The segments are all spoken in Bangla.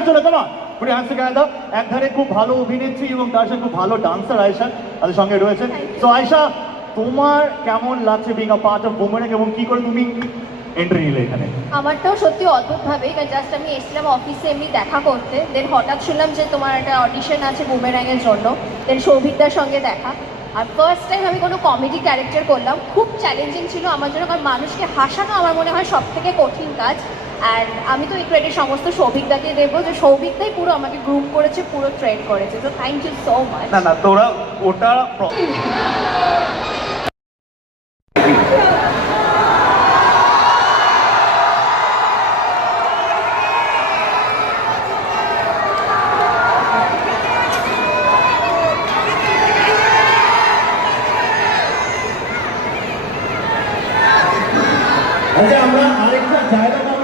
চলো হাসি ধারে খুব ভালো অভিনেত্রী এবং তার সাথে খুব ভালো ডান্সার আয়শা তাদের সঙ্গে রয়েছেন। তো আয়শা তোমার কেমন লাগছে being a part of Boomerang এবং কি করে তুমি এন্ট্রি নিলে এখানে? আমারটাও সত্যি অদ্ভুতভাবেই জাস্ট আমি এসেছিলাম অফিসে এমনি দেখা করতে। দেন হঠাৎ শুনলাম যে তোমার একটা অডিশন আছে বুমেরাঙের জন্য। দেন সৌভিকদার সঙ্গে দেখা। আর ফার্স্ট টাইম আমি কোনো কমেডি ক্যারেক্টার করলাম। খুব চ্যালেঞ্জিং ছিল আমার জন্য, কারণ মানুষকে হাসানো আমার মনে হয় সব থেকে কঠিন কাজ। অ্যান্ড আমি তো এই ক্রেডিট সমস্ত সৌভিকদাকে দেবো যে সৌভিকদাই পুরো আমাকে গ্রুপ করেছে, পুরো ট্রেন করেছে। তো থ্যাংক ইউ সো মাচ না না, তোরা, ওটা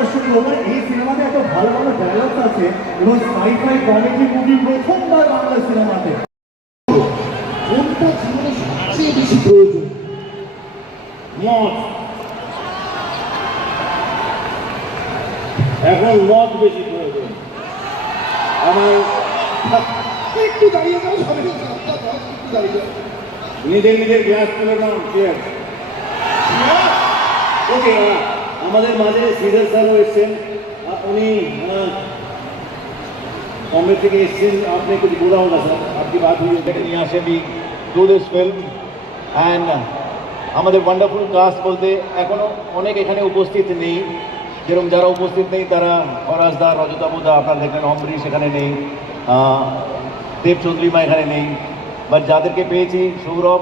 মানে এই সিনেমাতে এত ভালো ভালো ডায়লগ আছে এবং সাইফাই কমেডি মুভি প্রথমবার বাংলা সিনেমাতে। সবচেয়ে এখন বেশি প্রয়োজন। আমার একটু দাঁড়িয়ে নিজের নিজের গ্লাস তুলে নাও চেয়ার ওকে আমাদের মাঝে সিজার স্যারও এসছেন আ- উনি আহ, बॉम्बे থেকে এসেছেন আপনি कुछ बोला होगा सर आपकी बात हुई लेकिन यहाँ से भी डू दिस फिल्म অ্যান্ড আমাদের ওয়ান্ডারফুল কাস্ট বলতে এখনও অনেক এখানে উপস্থিত নেই যেরকম যারা উপস্থিত নেই তারা ফরাজদা রজতাবুদা আপনারা দেখলেন অমরিশ এখানে নেই আহ, দেব চৌধুরীমা এখানে নেই বাট যাদেরকে পেয়েছি সৌরভ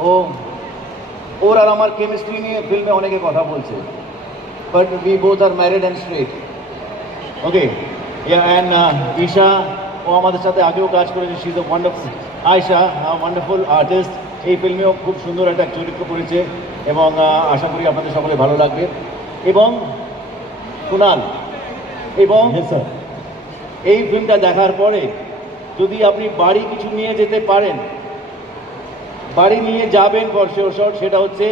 ও ওর আর আমার কেমিস্ট্রি নিয়ে ফিল্মে অনেকে কথা বলছে But we both are married and straight okay and Isha ও আমাদের সাথে আগেও কাজ করেছে she is a wonderful Ayesha wonderful artist এই ফিল্মেও খুব সুন্দর একটা চরিত্র করেছে এবং আশা করি আপনাদের সকলে ভালো লাগবে। এবং কুনাল এবং এই ফিল্মটা দেখার পরে যদি আপনি বাড়ি কিছু নিয়ে যেতে পারেন বাড়ি নিয়ে যাবেন ফর সেটা হচ্ছে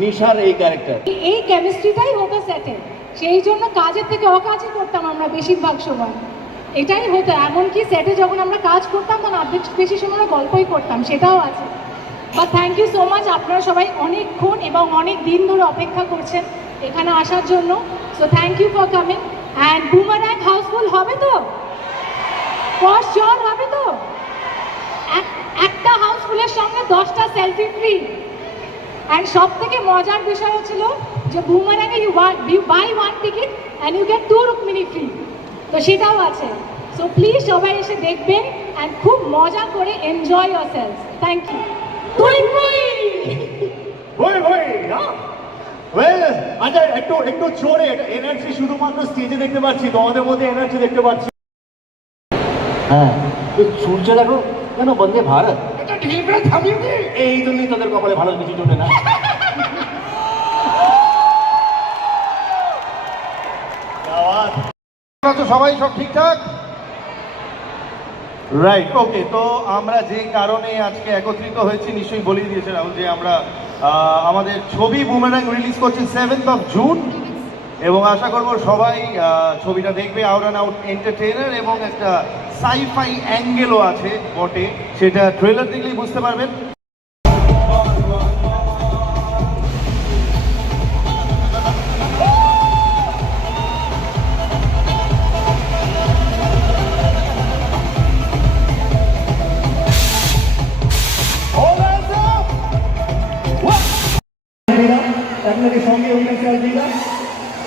নিশার এই ক্যারেক্টার এই কেমিস্ট্রিটাই হতো সেটে সেই জন্য কাজের থেকে অকাজই করতাম আমরা বেশিরভাগ সময়। এটাই হতো। এমনকি সেটে যখন আমরা কাজ করতাম, তখন অর্ধেক বেশি সময় গল্পই করতাম। সেটাও আছে। বা থ্যাংক ইউ সো মাচ আপনারা সবাই অনেকক্ষণ এবং অনেক দিন ধরে অপেক্ষা করছেন এখানে আসার জন্য। So thank you for coming and Boomerang houseful হবে তো? ফর হবে তো? একটা হাউসফুলের সঙ্গে দশটা সেলফি ফ্রি অ্যান্ড সব থেকে মজার বিষয় হচ্ছিল যে বুমারাঙ্গে you you buy one ticket and you get to Rukmini free তো সেটাও আছে। সো প্লিজ সবাই এসে দেখবেন অ্যান্ড খুব মজা করে enjoy year sales thank you আচ্ছা একটু একটু জোরে এনার্জি শুধুমাত্র স্টেজে দেখতে পাচ্ছি তোমাদের মধ্যে এনার্জি দেখতে পাচ্ছি। হ্যাঁ সূর্য দেখো কেন বন্দে ভারত? এটা থামিয়ে দি? এই জন্যই তোদের কপালে ভালো কিছু জোটে না। তো সবাই সব ঠিকঠাক? রাইট ওকে তো আমরা যে কারণে আজকে একত্রিত হয়েছি নিশ্চয়ই বলেই দিয়েছে রাহুল যে আমরা আমাদের ছবি বুমেরাং রিলিজ করছি সেভেন্থ অফ জুন এবং আশা করব সবাই ছবিটা দেখবে। আউট অ্যান্ড আউট এন্টারটেইনার এবং একটা সাইফাই অ্যাঙ্গেলও আছে বটে। সেটা ট্রেলার দেখলেই বুঝতে পারবেন। আপনাকে